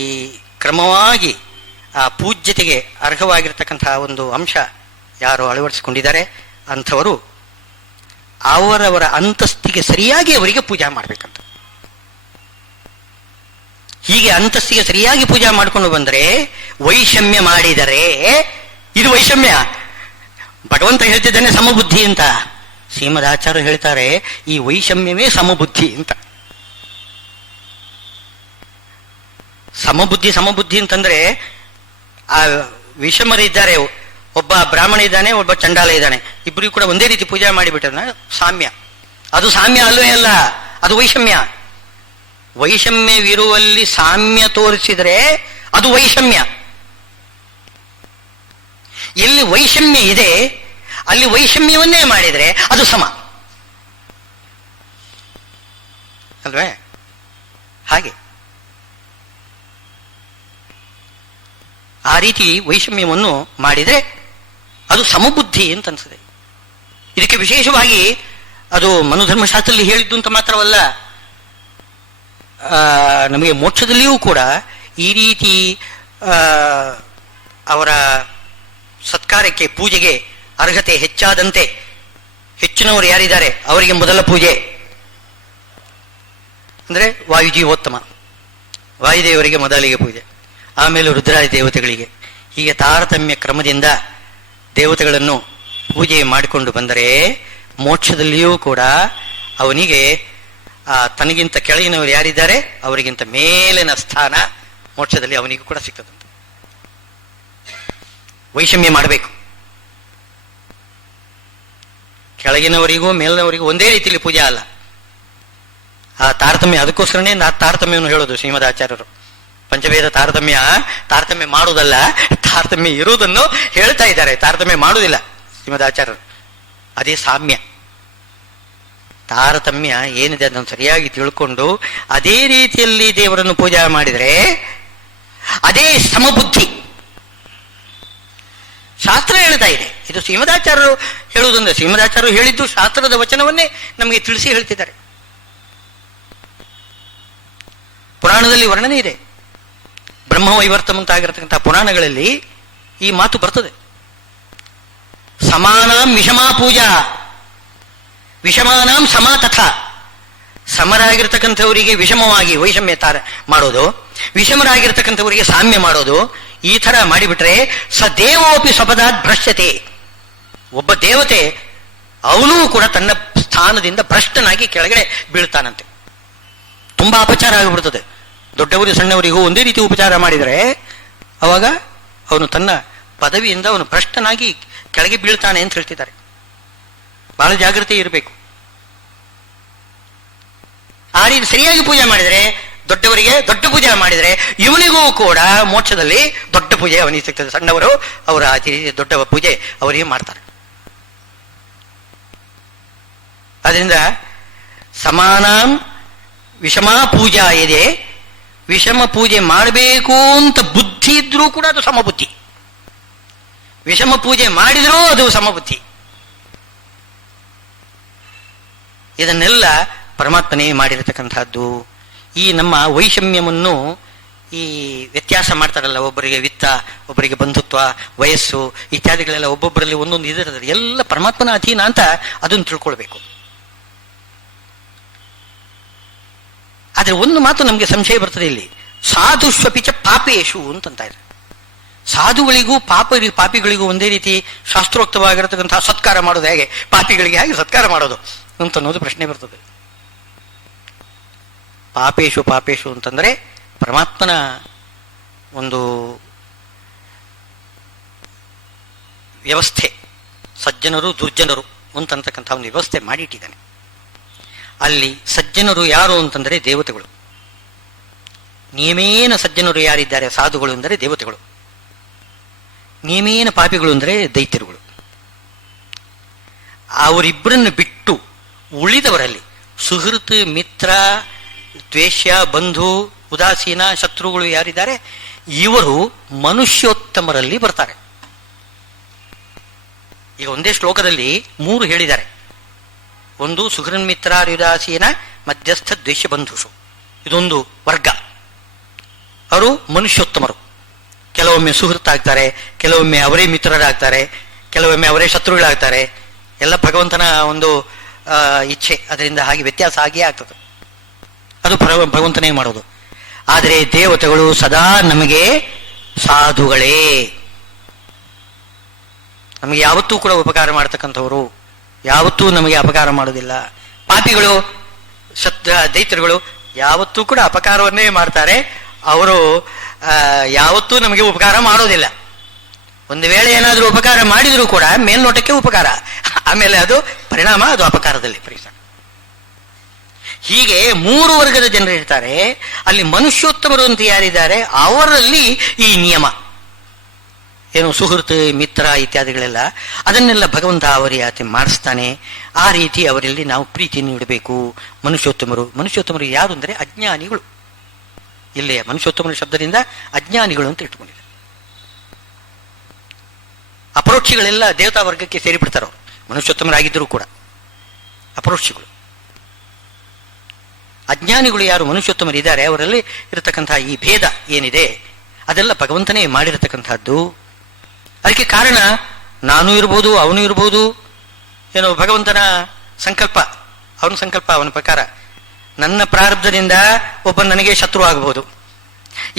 ಕ್ರಮವಾಗಿ ಆ ಪೂಜ್ಯತೆಗೆ ಅರ್ಹವಾಗಿರ್ತಕ್ಕಂತಹ ಒಂದು ಅಂಶ ಯಾರು ಅಳವಡಿಸಿಕೊಂಡಿದ್ದಾರೆ ಅಂಥವರು ಅವರವರ ಅಂತಸ್ತಿಗೆ ಸರಿಯಾಗಿ ಅವರಿಗೆ ಪೂಜಾ ಮಾಡಬೇಕಂತ. ಹೀಗೆ ಅಂತಸ್ತಿಗೆ ಸರಿಯಾಗಿ ಪೂಜಾ ಮಾಡಿಕೊಂಡು ಬಂದರೆ, ವೈಷಮ್ಯ ಮಾಡಿದರೆ ಇದು ವೈಷಮ್ಯ. ಭಗವಂತ ಹೇಳ್ತಿದ್ದಾನೆ ಸಮಬುದ್ಧಿ ಅಂತ, ಶ್ರೀಮದಾಚಾರ್ಯರು ಹೇಳ್ತಾರೆ ಈ ವೈಷಮ್ಯವೇ ಸಮಬುದ್ಧಿ ಅಂತ. ಸಮಬುದ್ಧಿ ಸಮಬುದ್ಧಿ ಅಂತಂದ್ರೆ ಆ ವಿಷಮರಿದ್ದಾರೆ, ಒಬ್ಬ ಬ್ರಾಹ್ಮಣ ಇದ್ದಾನೆ, ಒಬ್ಬ ಚಂಡಾಲ ಇದ್ದಾನೆ, ಇಬ್ಬರಿಗೂ ಕೂಡ ಒಂದೇ ರೀತಿ ಪೂಜೆ ಮಾಡಿಬಿಟ್ಟ ಸಾಮ್ಯ. ಅದು ಸಾಮ್ಯ ಅಲ್ಲವೇ ಅಲ್ಲ, ಅದು ವೈಷಮ್ಯ. ವೈಷಮ್ಯವಿರುವಲ್ಲಿ ಸಾಮ್ಯ ತೋರಿಸಿದರೆ ಅದು ವೈಷಮ್ಯ. ಎಲ್ಲಿ ವೈಷಮ್ಯ ಇದೆ ಅಲ್ಲಿ ವೈಷಮ್ಯವನ್ನೇ ಮಾಡಿದರೆ ಅದು ಸಮ ಅಲ್ವೇ? ಹಾಗೆ ಆ ರೀತಿ ವೈಷಮ್ಯವನ್ನು ಮಾಡಿದರೆ ಅದು ಸಮಬುದ್ಧಿ ಅಂತ ಅನ್ಸುತ್ತೆ. ಇದಕ್ಕೆ ವಿಶೇಷವಾಗಿ ಅದು ಮನುಧರ್ಮಶಾಸ್ತ್ರದಲ್ಲಿ ಹೇಳಿದ್ದು ಅಂತ ಮಾತ್ರವಲ್ಲ, ನಮಗೆ ಮೋಕ್ಷದಲ್ಲಿಯೂ ಕೂಡ ಈ ರೀತಿ ಅವರ ಸತ್ಕಾರ್ಯಕ್ಕೆ ಪೂಜೆಗೆ ಅರ್ಹತೆ ಹೆಚ್ಚಾದಂತೆ ಹೆಚ್ಚಿನವರು ಯಾರಿದ್ದಾರೆ ಅವರಿಗೆ ಮೊದಲ ಪೂಜೆ ಅಂದ್ರೆ ವಾಯುಜೀವೋತ್ತಮ, ವಾಯುದೇವರಿಗೆ ಮೊದಲಿಗೆ ಪೂಜೆ, ಆಮೇಲೆ ರುದ್ರಾದಿ ದೇವತೆಗಳಿಗೆ. ಹೀಗೆ ತಾರತಮ್ಯ ಕ್ರಮದಿಂದ ದೇವತೆಗಳನ್ನು ಪೂಜೆ ಮಾಡಿಕೊಂಡು ಬಂದರೆ ಮೋಕ್ಷದಲ್ಲಿಯೂ ಕೂಡ ಅವನಿಗೆ ತನಗಿಂತ ಕೆಳಗಿನವರು ಯಾರಿದ್ದಾರೆ ಅವರಿಗಿಂತ ಮೇಲಿನ ಸ್ಥಾನ ಮೋಕ್ಷದಲ್ಲಿ ಅವನಿಗೂ ಕೂಡ ಸಿಗ್ತದಂತೆ. ವೈಷಮ್ಯ ಮಾಡಬೇಕು. ಕೆಳಗಿನವರಿಗೂ ಮೇಲಿನವರಿಗೂ ಒಂದೇ ರೀತಿಯಲ್ಲಿ ಪೂಜೆ ಅಲ್ಲ. ಆ ತಾರತಮ್ಯ, ಅದಕ್ಕೋಸ್ಕರನೇ ತಾರತಮ್ಯವನ್ನು ಹೇಳೋದು ಶ್ರೀಮದಾಚಾರ್ಯರು. ಪಂಚಭೇದ ತಾರತಮ್ಯ ಮಾಡುವುದಲ್ಲ, ತಾರತಮ್ಯ ಇರುವುದನ್ನು ಹೇಳ್ತಾ ಇದ್ದಾರೆ, ತಾರತಮ್ಯ ಮಾಡುವುದಿಲ್ಲ ಶ್ರೀಮದಾಚಾರ್ಯರು. ಅದೇ ಸಾಮ್ಯ. ತಾರತಮ್ಯ ಏನಿದೆ ಅದನ್ನು ಸರಿಯಾಗಿ ತಿಳ್ಕೊಂಡು ಅದೇ ರೀತಿಯಲ್ಲಿ ದೇವರನ್ನು ಪೂಜೆ ಮಾಡಿದರೆ ಅದೇ ಸಮಬುದ್ಧಿ. ಶಾಸ್ತ್ರ ಹೇಳ್ತಾ ಇದೆ, ಇದು ಶ್ರೀಮದಾಚಾರ್ಯರು ಹೇಳುವುದಂದ್ರೆ ಶ್ರೀಮದಾಚಾರ್ಯರು ಹೇಳಿದ್ದು ಶಾಸ್ತ್ರದ ವಚನವನ್ನೇ ನಮಗೆ ತಿಳಿಸಿ ಹೇಳ್ತಿದ್ದಾರೆ. ಪುರಾಣದಲ್ಲಿ ವರ್ಣನೆ ಇದೆ, ಬ್ರಹ್ಮವೈವರ್ತ ಮುಂತಾಗಿರತಕ್ಕಂಥ ಪುರಾಣಗಳಲ್ಲಿ ಈ ಮಾತು ಬರ್ತದೆ. ಸಮಾನಾಂ ವಿಷಮಾ ಪೂಜಾ ವಿಷಮಾನಾಂ ಸಮಾ ತಥಾ. ಸಮರಾಗಿರ್ತಕ್ಕಂಥವರಿಗೆ ವಿಷಮವಾಗಿ ವೈಷಮ್ಯ ಮಾಡೋದು, ವಿಷಮರಾಗಿರ್ತಕ್ಕಂಥವರಿಗೆ ಸಾಮ್ಯ ಮಾಡೋದು, ಈ ತರ ಮಾಡಿಬಿಟ್ರೆ ಸದೇವೋಪಿ ಸ್ವಪದಾತ್ ಭ್ರಶ್ಯತೆ. ಒಬ್ಬ ದೇವತೆ ಅವನೂ ಕೂಡ ತನ್ನ ಸ್ಥಾನದಿಂದ ಭ್ರಷ್ಟನಾಗಿ ಕೆಳಗಡೆ ಬೀಳ್ತಾನಂತೆ. ತುಂಬಾ ಅಪಚಾರ ಆಗಿಬಿಡ್ತದೆ. ದೊಡ್ಡವರಿಗೂ ಸಣ್ಣವರಿಗೂ ಒಂದೇ ರೀತಿ ಉಪಚಾರ ಮಾಡಿದರೆ ಅವಾಗ ಅವನು ತನ್ನ ಪದವಿಯಿಂದ ಅವನು ಭ್ರಷ್ಟನಾಗಿ ಕೆಳಗೆ ಬೀಳ್ತಾನೆ ಅಂತ ಹೇಳ್ತಿದ್ದಾರೆ. ಬಹಳ ಜಾಗೃತಿ ಇರಬೇಕು. ಆ ರೀತಿ ಸರಿಯಾಗಿ ಪೂಜೆ ಮಾಡಿದರೆ ದೊಡ್ಡವರಿಗೆ ದೊಡ್ಡ ಪೂಜೆ ಮಾಡಿದರೆ ಇವನಿಗೂ ಕೂಡ ಮೋಕ್ಷದಲ್ಲಿ ದೊಡ್ಡ ಪೂಜೆ ಅವನಿಗೆ ಸಿಗ್ತದೆ. ಸಣ್ಣವರು ಅವರ ದೊಡ್ಡ ಪೂಜೆ ಅವರಿಗೆ ಮಾಡ್ತಾರೆ. ಅದರಿಂದ ಸಮಾನಾಂ ವಿಷಮಾ ಪೂಜಾ ಇದೆ. ವಿಷಮ ಪೂಜೆ ಮಾಡಬೇಕು ಅಂತ ಬುದ್ಧಿ ಇದ್ರೂ ಕೂಡ ಅದು ಸಮಬುದ್ಧಿ, ವಿಷಮ ಪೂಜೆ ಮಾಡಿದ್ರೂ ಅದು ಸಮಬುದ್ಧಿ. ಇದನ್ನೆಲ್ಲ ಪರಮಾತ್ಮನೇ ಮಾಡಿರತಕ್ಕಂಥದ್ದು. ಈ ನಮ್ಮ ವೈಷಮ್ಯವನ್ನು, ಈ ವ್ಯತ್ಯಾಸ ಮಾಡ್ತಾರಲ್ಲ, ಒಬ್ಬರಿಗೆ ವಿತ್ತ, ಒಬ್ಬರಿಗೆ ಬಂಧುತ್ವ, ವಯಸ್ಸು ಇತ್ಯಾದಿಗಳೆಲ್ಲ ಒಬ್ಬೊಬ್ಬರಲ್ಲಿ ಒಂದೊಂದು ಇದಿರ್ತದೆ, ಎಲ್ಲ ಪರಮಾತ್ಮನ ಅಧೀನ ಅಂತ ಅದನ್ನು ತಿಳ್ಕೊಳ್ಬೇಕು. ಆದರೆ ಒಂದು ಮಾತು ನಮಗೆ ಸಂಶಯ ಬರ್ತದೆ ಇಲ್ಲಿ, ಸಾಧುಷ್ವಪಿಚ ಪಾಪೇಶು ಅಂತಂತ ಇದೆ. ಸಾಧುಗಳಿಗೂ ಪಾಪಿಗಳಿಗೂ ಒಂದೇ ರೀತಿ ಶಾಸ್ತ್ರೋಕ್ತವಾಗಿರತಕ್ಕಂತಹ ಸತ್ಕಾರ ಮಾಡೋದು ಹೇಗೆ, ಪಾಪಿಗಳಿಗೆ ಹೇಗೆ ಸತ್ಕಾರ ಮಾಡೋದು ಅಂತ ಅನ್ನೋದು ಪ್ರಶ್ನೆ ಬರ್ತದೆ. ಪಾಪೇಶು ಅಂತಂದ್ರೆ ಪರಮಾತ್ಮನ ಒಂದು ವ್ಯವಸ್ಥೆ, ಸಜ್ಜನರು ದುರ್ಜನರು ಅಂತಕ್ಕಂಥ ಒಂದು ವ್ಯವಸ್ಥೆ ಮಾಡಿಟ್ಟಿದ್ದಾನೆ. ಅಲ್ಲಿ ಸಜ್ಜನರು ಯಾರು ಅಂತಂದರೆ ದೇವತೆಗಳು. ನಿಯಮೇನ ಸಜ್ಜನರು ಯಾರಿದ್ದಾರೆ, ಸಾಧುಗಳು ಅಂದರೆ ದೇವತೆಗಳು. ನಿಯಮೇನ ಪಾಪಿಗಳು ಅಂದರೆ ದೈತ್ಯರುಗಳು. ಅವರಿಬ್ಬರನ್ನು ಬಿಟ್ಟು ಉಳಿದವರಲ್ಲಿ ಸುಹೃತ್, ಮಿತ್ರ, ದ್ವೇಷ್ಯ, ಬಂಧು, ಉದಾಸೀನ, ಶತ್ರುಗಳು ಯಾರಿದ್ದಾರೆ, ಇವರು ಮನುಷ್ಯೋತ್ತಮರಲ್ಲಿ ಬರ್ತಾರೆ. ಈಗ ಒಂದೇ ಶ್ಲೋಕದಲ್ಲಿ 3 ಹೇಳಿದ್ದಾರೆ. ಒಂದು ಸುಹೃನ್ಮಿತ್ರಾರ್ಯುದಾಸೀನ ಮಧ್ಯಸ್ಥ ದ್ವೇಷ್ಯ ಬಂಧುಷು, ಇದೊಂದು ವರ್ಗ. ಅವರು ಮನುಷ್ಯೋತ್ತಮರು. ಕೆಲವೊಮ್ಮೆ ಸುಹೃತ್ತಾಗ್ತಾರೆ, ಕೆಲವೊಮ್ಮೆ ಅವರೇ ಮಿತ್ರರಾಗ್ತಾರೆ, ಕೆಲವೊಮ್ಮೆ ಅವರೇ ಶತ್ರುಗಳಾಗ್ತಾರೆ. ಎಲ್ಲ ಭಗವಂತನ ಒಂದು ಇಚ್ಛೆ, ಅದರಿಂದ ಹಾಗೆ ವ್ಯತ್ಯಾಸ ಆಗಿಯೇ ಆಗ್ತದೆ. ಅದು ಭಗವಂತನೇ ಮಾಡೋದು. ಆದರೆ ದೇವತೆಗಳು ಸದಾ ನಮಗೆ ಸಾಧುಗಳೇ, ನಮಗೆ ಯಾವತ್ತೂ ಕೂಡ ಉಪಕಾರ ಮಾಡತಕ್ಕಂಥವರು, ಯಾವತ್ತೂ ನಮಗೆ ಅಪಕಾರ ಮಾಡೋದಿಲ್ಲ. ಪಾಪಿಗಳು, ದೈತ್ಯರುಗಳು ಯಾವತ್ತೂ ಕೂಡ ಅಪಕಾರವನ್ನೇ ಮಾಡ್ತಾರೆ. ಅವರು ಯಾವತ್ತೂ ನಮಗೆ ಉಪಕಾರ ಮಾಡೋದಿಲ್ಲ. ಒಂದು ವೇಳೆ ಏನಾದರೂ ಉಪಕಾರ ಮಾಡಿದರೂ ಕೂಡ ಮೇಲ್ನೋಟಕ್ಕೆ ಉಪಕಾರ, ಆಮೇಲೆ ಅದು ಪರಿಣಾಮ ಅದು ಅಪಕಾರದಲ್ಲಿ ಪರಿಣಾಮ. ಹೀಗೆ 3 ವರ್ಗದ ಜನರು ಇರ್ತಾರೆ. ಅಲ್ಲಿ ಮನುಷ್ಯೋತ್ತಮರು ಅಂತ ಯಾರಿದ್ದಾರೆ ಅವರಲ್ಲಿ ಈ ನಿಯಮ ಏನು, ಸುಹೃತ್, ಮಿತ್ರ ಇತ್ಯಾದಿಗಳೆಲ್ಲ, ಅದನ್ನೆಲ್ಲ ಭಗವಂತ ಅವರಿಯಾತಿ ಮಾಡಿಸ್ತಾನೆ. ಆ ರೀತಿ ಅವರಲ್ಲಿ ನಾವು ಪ್ರೀತಿಯನ್ನು ಇಡಬೇಕು. ಮನುಷ್ಯೋತ್ತಮರು ಯಾರು ಅಂದರೆ ಅಜ್ಞಾನಿಗಳು. ಇಲ್ಲಿ ಮನುಷ್ಯೋತ್ತಮರ ಶಬ್ದದಿಂದ ಅಜ್ಞಾನಿಗಳು ಅಂತ ಇಟ್ಕೊಂಡಿದ್ದಾರೆ. ಅಪರೋಕ್ಷಿಗಳೆಲ್ಲ ದೇವತಾ ವರ್ಗಕ್ಕೆ ಸೇರಿಬಿಡ್ತಾರೋ, ಮನುಷ್ಯೋತ್ತಮರಾಗಿದ್ದರೂ ಕೂಡ ಅಪರೋಕ್ಷಿಗಳು. ಅಜ್ಞಾನಿಗಳು ಯಾರು ಮನುಷ್ಯೋತ್ತಮರಿದ್ದಾರೆ ಅವರಲ್ಲಿ ಇರತಕ್ಕಂತಹ ಈ ಭೇದ ಏನಿದೆ ಅದೆಲ್ಲ ಭಗವಂತನೇ ಮಾಡಿರತಕ್ಕಂಥದ್ದು. ಅದಕ್ಕೆ ಕಾರಣ ನಾನು ಇರ್ಬೋದು, ಅವನು ಇರ್ಬೋದು, ಏನೋ ಭಗವಂತನ ಸಂಕಲ್ಪ, ಅವನ ಸಂಕಲ್ಪ, ಅವನ ಪ್ರಕಾರ. ನನ್ನ ಪ್ರಾರಬ್ಧದಿಂದ ಒಬ್ಬ ನನಗೆ ಶತ್ರು ಆಗಬಹುದು,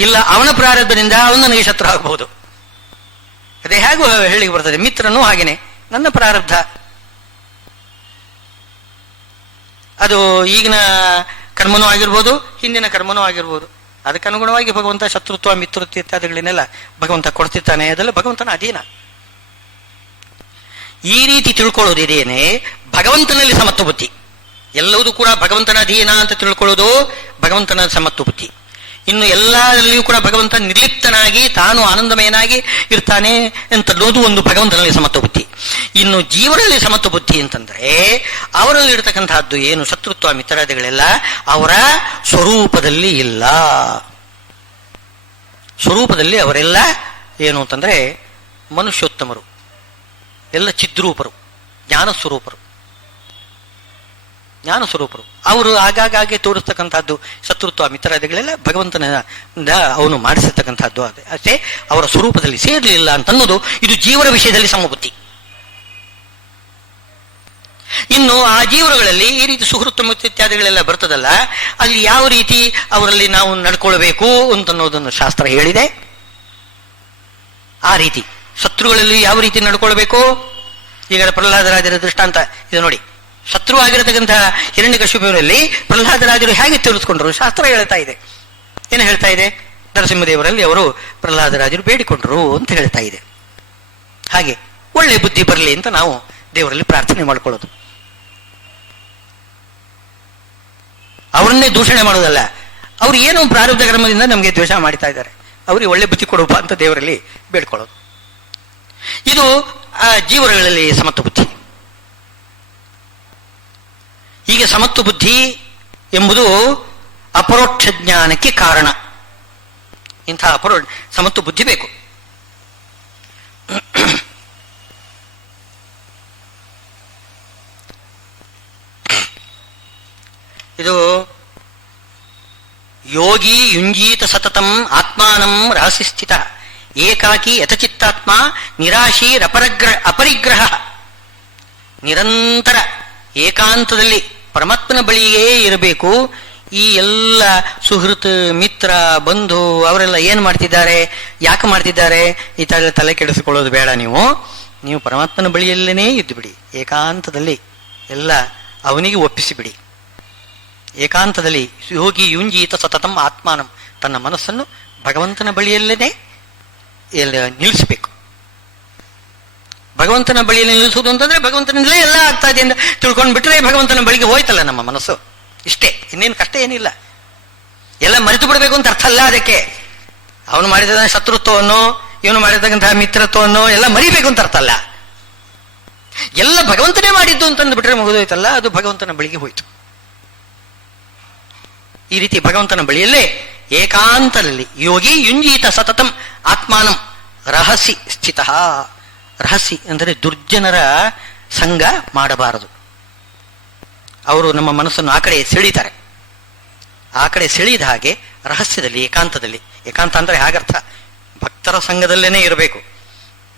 ಇಲ್ಲ ಅವನ ಪ್ರಾರಬ್ಧದಿಂದ ಅವನು ನನಗೆ ಶತ್ರು ಆಗಬಹುದು. ಅದೇ ಹೇಗೂ ಹೇಳಿಗೆ ಬರ್ತದೆ. ಮಿತ್ರನೂ ಹಾಗೇನೆ, ನನ್ನ ಪ್ರಾರಬ್ಧ ಅದು ಈಗಿನ ಕರ್ಮನೂ ಆಗಿರ್ಬೋದು, ಹಿಂದಿನ ಕರ್ಮನೂ ಆಗಿರ್ಬೋದು. ಅದಕ್ಕೆ ಅನುಗುಣವಾಗಿ ಭಗವಂತ ಶತ್ರುತ್ವ, ಮಿತ್ರತ್ವ ಇತ್ಯಾದಿಗಳನ್ನೆಲ್ಲ ಭಗವಂತ ಕೊಡ್ತಿರ್ತಾನೆ. ಅದೆಲ್ಲ ಭಗವಂತನ ಅಧೀನ. ಈ ರೀತಿ ತಿಳ್ಕೊಳ್ಳೋದಿದೇನೆ ಭಗವಂತನಲ್ಲಿ ಸಮತ್ವ ಬುದ್ಧಿ. ಎಲ್ಲವೂ ಕೂಡ ಭಗವಂತನ ಅಧೀನ ಅಂತ ತಿಳ್ಕೊಳ್ಳೋದು ಭಗವಂತನ ಸಮತ್ವ ಬುದ್ಧಿ. ಇನ್ನು ಎಲ್ಲರಲ್ಲಿಯೂ ಕೂಡ ಭಗವಂತ ನಿರ್ಲಿಪ್ತನಾಗಿ ತಾನು ಆನಂದಮಯನಾಗಿ ಇರ್ತಾನೆ ಅಂತನ್ನೋದು ಒಂದು ಭಗವಂತನಲ್ಲಿ ಸಮತ್ವ ಬುದ್ಧಿ. ಇನ್ನು ಜೀವರಲ್ಲಿ ಸಮತ್ವ ಬುದ್ಧಿ ಅಂತಂದ್ರೆ ಅವರಲ್ಲಿ ಇರತಕ್ಕಂತಹದ್ದು ಏನು ಶತ್ರುತ್ವ ಮಿತ್ರಾದಿಗಳೆಲ್ಲ ಅವರ ಸ್ವರೂಪದಲ್ಲಿ ಇಲ್ಲ. ಸ್ವರೂಪದಲ್ಲಿ ಅವರೆಲ್ಲ ಏನು ಅಂತಂದ್ರೆ ಮನುಷ್ಯೋತ್ತಮರು, ಎಲ್ಲ ಚಿದ್ರೂಪರು, ಜ್ಞಾನಸ್ವರೂಪರು. ಅವರು ಆಗಾಗ್ಗೆ ತೋರಿಸ್ತಕ್ಕಂಥದ್ದು ಶತ್ರುತ್ವ ಮಿತ್ರಾದಿಗಳೆಲ್ಲ ಭಗವಂತನ ಅವನು ಮಾಡಿಸಿರ್ತಕ್ಕಂಥದ್ದು. ಅಷ್ಟೇ, ಅವರ ಸ್ವರೂಪದಲ್ಲಿ ಸೇರಲಿಲ್ಲ ಅಂತನ್ನೋದು ಇದು ಜೀವರ ವಿಷಯದಲ್ಲಿ ಸಮಬುದ್ಧಿ. ಇನ್ನು ಆ ಜೀವರುಗಳಲ್ಲಿ ಈ ರೀತಿ ಸುಹೃತ್ವ ಇತ್ಯಾದಿಗಳೆಲ್ಲ ಬರ್ತದಲ್ಲ, ಅಲ್ಲಿ ಯಾವ ರೀತಿ ಅವರಲ್ಲಿ ನಾವು ನಡ್ಕೊಳ್ಬೇಕು ಅಂತನ್ನೋದನ್ನು ಶಾಸ್ತ್ರ ಹೇಳಿದೆ. ಆ ರೀತಿ ಶತ್ರುಗಳಲ್ಲಿ ಯಾವ ರೀತಿ ನಡ್ಕೊಳ್ಬೇಕು, ಈಗ ಪ್ರಹ್ಲಾದರಾಜರ ದೃಷ್ಟಾಂತ ಇದು ನೋಡಿ. ಶತ್ರು ಆಗಿರತಕ್ಕಂತಹ ಹಿರಣ್ಯಕಶಿಪುವಿನಲ್ಲಿ ಪ್ರಹ್ಲಾದರಾಜರು ಹೇಗೆ ತೋರಿಸ್ಕೊಂಡ್ರು ಶಾಸ್ತ್ರ ಹೇಳ್ತಾ ಇದೆ. ಏನು ಹೇಳ್ತಾ ಇದೆ? ನರಸಿಂಹದೇವರಲ್ಲಿ ಅವರು ಪ್ರಹ್ಲಾದರಾಜರು ಬೇಡಿಕೊಂಡ್ರು ಅಂತ ಹೇಳ್ತಾ ಇದೆ. ಹಾಗೆ ಒಳ್ಳೆ ಬುದ್ಧಿ ಬರಲಿ ಅಂತ ನಾವು ದೇವರಲ್ಲಿ ಪ್ರಾರ್ಥನೆ ಮಾಡ್ಕೊಳ್ಳೋದು. ಅವರನ್ನೇ ದೂಷಣೆ ಮಾಡೋದಲ್ಲ. ಅವ್ರು ಏನೋ ಪ್ರಾರಬ್ಧ ಕರ್ಮದಿಂದ ನಮಗೆ ದ್ವೇಷ ಮಾಡ್ತಾ ಇದ್ದಾರೆ, ಅವ್ರಿಗೆ ಒಳ್ಳೆ ಬುದ್ಧಿ ಕೊಡುವ ಅಂತ ದೇವರಲ್ಲಿ ಬೇಡ್ಕೊಳ್ಳೋದು. ಇದು ಆ ಜೀವಗಳಲ್ಲಿ ಸಮತ್ವ ಬುದ್ಧಿ. ಹೀಗೆ ಸಮತ್ವ ಬುದ್ಧಿ ಎಂಬುದು ಅಪರೋಕ್ಷ ಜ್ಞಾನಕ್ಕೆ ಕಾರಣ. ಇಂತಹ ಸಮತ್ವ ಬುದ್ಧಿ ಬೇಕು. ಇದು ಯೋಗಿ ಯುಂಜೀತ ಸತತಂ ಆತ್ಮಾನಂ ರಹಸಿ ಸ್ಥಿತ ಏಕಾಕಿ ಯಥಚಿತ್ತಾತ್ಮ ಅಪರಿಗ್ರಹ. ನಿರಂತರ ಏಕಾಂತದಲ್ಲಿ ಪರಮಾತ್ಮನ ಬಳಿಯೇ ಇರಬೇಕು. ಈ ಎಲ್ಲ ಸುಹೃತ್ ಮಿತ್ರ ಬಂಧು ಅವರೆಲ್ಲ ಏನ್ ಮಾಡ್ತಿದ್ದಾರೆ, ಯಾಕೆ ಮಾಡ್ತಿದ್ದಾರೆ, ಈ ತರ ತಲೆ ಕೆಡಿಸಿಕೊಳ್ಳೋದು ಬೇಡ. ನೀವು ಪರಮಾತ್ಮನ ಬಳಿಯಲ್ಲೇನೇ ಇದ್ದು ಬಿಡಿ. ಏಕಾಂತದಲ್ಲಿ ಎಲ್ಲ ಅವನಿಗೆ ಒಪ್ಪಿಸಿಬಿಡಿ. ಏಕಾಂತದಲ್ಲಿ ಯೋಗಿ ಯುಂಜೀತ ಸತತಂ ಆತ್ಮಾನಂ, ತನ್ನ ಮನಸ್ಸನ್ನು ಭಗವಂತನ ಬಳಿಯಲ್ಲೇನೆ ನಿಲ್ಲಿಸಬೇಕು. ಭಗವಂತನ ಬಳಿಯಲ್ಲಿ ನಿಲ್ಲಿಸುವುದು ಅಂತಂದ್ರೆ ಭಗವಂತನಿಂದಲೇ ಎಲ್ಲ ಆಗ್ತಾ ಇದೆ ಅಂತ ತಿಳ್ಕೊಂಡು ಬಿಟ್ರೆ ಭಗವಂತನ ಬಳಿಗೆ ಹೋಯ್ತಲ್ಲ ನಮ್ಮ ಮನಸ್ಸು. ಇಷ್ಟೇ, ಇನ್ನೇನು ಕಷ್ಟ ಏನಿಲ್ಲ. ಎಲ್ಲ ಮರೆತು ಬಿಡಬೇಕು ಅಂತ ಅರ್ಥ ಅಲ್ಲ ಅದಕ್ಕೆ. ಅವನು ಮಾಡಿದ ಶತ್ರುತ್ವವನ್ನು, ಇವನು ಮಾಡಿದಂತಹ ಮಿತ್ರತ್ವವನ್ನು ಎಲ್ಲ ಮರಿಬೇಕು ಅಂತ ಅರ್ಥ ಅಲ್ಲ. ಎಲ್ಲ ಭಗವಂತನೇ ಮಾಡಿದ್ದು ಅಂತಂದು ಬಿಟ್ರೆ ಮುಗಿದೋಯ್ತಲ್ಲ, ಅದು ಭಗವಂತನ ಬಳಿಗೆ ಹೋಯ್ತು. ಈ ರೀತಿ ಭಗವಂತನ ಬಳಿಯಲ್ಲೇ ಏಕಾಂತದಲ್ಲಿ ಯೋಗಿ ಯುಂಜೀತ ಸತತಂ ಆತ್ಮಾನಂ ರಹಸಿ ಸ್ಥಿತ. ರಹಸಿ ಅಂದರೆ ದುರ್ಜನರ ಸಂಗ ಮಾಡಬಾರದು. ಅವರು ನಮ್ಮ ಮನಸ್ಸನ್ನು ಆ ಕಡೆ ಸೆಳೀತಾರೆ. ಆ ಕಡೆ ಸೆಳೆದ ಹಾಗೆ ರಹಸ್ಯದಲ್ಲಿ ಏಕಾಂತದಲ್ಲಿ, ಏಕಾಂತ ಅಂದ್ರೆ ಹಾಗರ್ಥ ಭಕ್ತರ ಸಂಘದಲ್ಲೇನೆ ಇರಬೇಕು.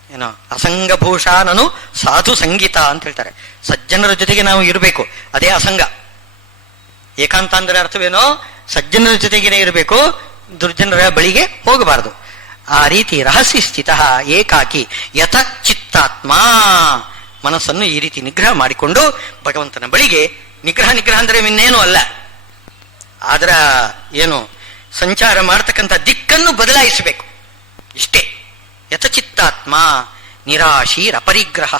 ಏನೋ ಅಸಂಗಭೂಷ ನಾನು ಸಾಧು ಸಂಗೀತ ಅಂತ ಹೇಳ್ತಾರೆ. ಸಜ್ಜನರ ಜೊತೆಗೆ ನಾವು ಇರಬೇಕು, ಅದೇ ಅಸಂಗ. ಏಕಾಂತ ಅಂದ್ರೆ ಅರ್ಥವೇನೋ ಸಜ್ಜನರ ಜೊತೆಗೇನೆ ಇರಬೇಕು, ದುರ್ಜನರ ಬಳಿಗೆ ಹೋಗಬಾರದು. ಆ ರೀತಿ ರಹಸ್ಯ ಸ್ಥಿತ ಏಕಾಕಿ ಯಥ ಚಿತ್ತಾತ್ಮ, ಮನಸ್ಸನ್ನು ಈ ರೀತಿ ನಿಗ್ರಹ ಮಾಡಿಕೊಂಡು ಭಗವಂತನ ಬಳಿಗೆ, ನಿಗ್ರಹ ಅಂದ್ರೆ ಇನ್ನೇನು ಅಲ್ಲ, ಅದರ ಏನು ಸಂಚಾರ ಮಾಡತಕ್ಕಂಥ ದಿಕ್ಕನ್ನು ಬದಲಾಯಿಸಬೇಕು, ಇಷ್ಟೇ. ಯಥಚಿತ್ತಾತ್ಮ ನಿರಾಶೀರಪರಿಗ್ರಹ,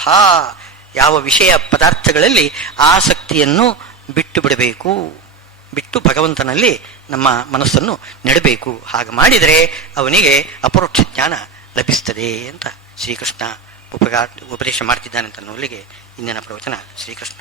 ಯಾವ ವಿಷಯ ಪದಾರ್ಥಗಳಲ್ಲಿ ಆಸಕ್ತಿಯನ್ನು ಬಿಟ್ಟು ಬಿಡಬೇಕು, ಬಿಟ್ಟು ಭಗವಂತನಲ್ಲಿ ನಮ್ಮ ಮನಸ್ಸನ್ನು ನೆಡಬೇಕು. ಹಾಗೆ ಮಾಡಿದರೆ ಅವನಿಗೆ ಅಪರೋಕ್ಷ ಜ್ಞಾನ ಲಭಿಸ್ತದೆ ಅಂತ ಶ್ರೀಕೃಷ್ಣ ಉಪದೇಶ ಮಾಡ್ತಿದ್ದಾನೆ ಅಂತ ಅನ್ನೋಲ್ಲಿಗೆ ಇಂದಿನ ಪ್ರವಚನ. ಶ್ರೀಕೃಷ್ಣ.